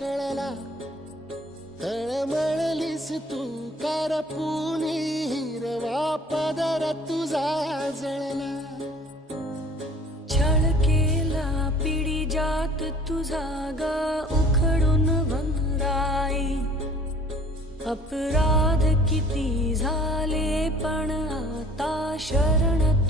कळला, तळमळलीस तू करपुनी, हिरवा पदर तुझा जळला. छळ केला पिढी जात तुझा ग उखडून वनराई. अपराध किती झाले पण आता शरण